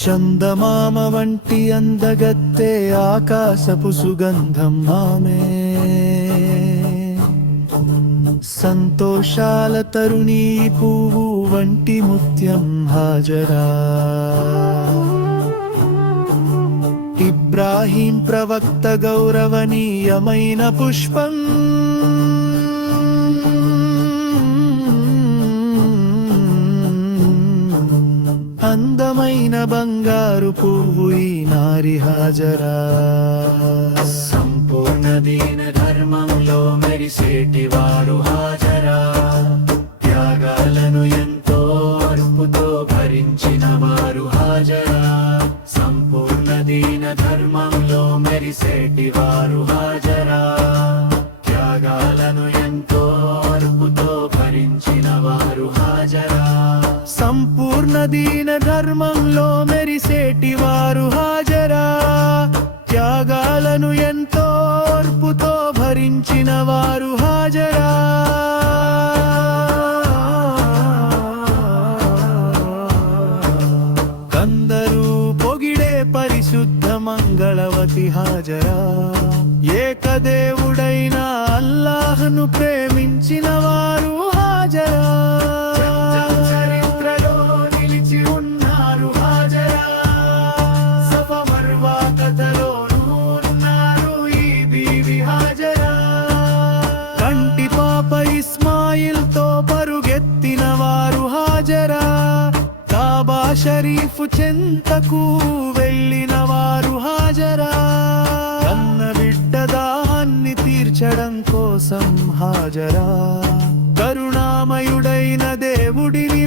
చందమామ వంటి అందగత్తే ఆకాశపు సుగంధం ఆమె సంతోషాల తరుణీ పువ్వు వంటి ముత్యం హాజరా ఇబ్రాహీం ప్రవక్త గౌరవనీయమైన పుష్పం అందమైన బంగారు పువ్వు ఈ నారి హాజరా సంపూర్ణ దీన ధర్మంలో మెరిసేటి వారు హాజరా త్యాగాలను ఎంతో అర్పుతో భరించిన వారు హాజరా సంపూర్ణ దీన ధర్మంలో మెరిసేటి వారు హాజరా త్యాగాలను ఎంతో అర్పుతో భరించిన వారు హాజరా సంపూర్ణ దీన ధర్మంలో మెరిసేటి వారు హాజరా త్యాగాలను ఎంతో ఓర్పుతో భరించిన వారు హాజరా కందరూ పొగిడే పరిశుద్ధ మంగళవతి హాజరా ఏకదేవుడైన అల్లాహ్ను ప్రేమించిన వారు హాజరా ఇస్మాయిల్తో పరుగెత్తిన వారు హాజరా కాబా షరీఫ్ చెంతకు వెళ్ళిన వారు హాజరా కన్న బిడ్డ దాహాన్ని తీర్చడం కోసం హాజరా కరుణామయుడైన దేవుడిని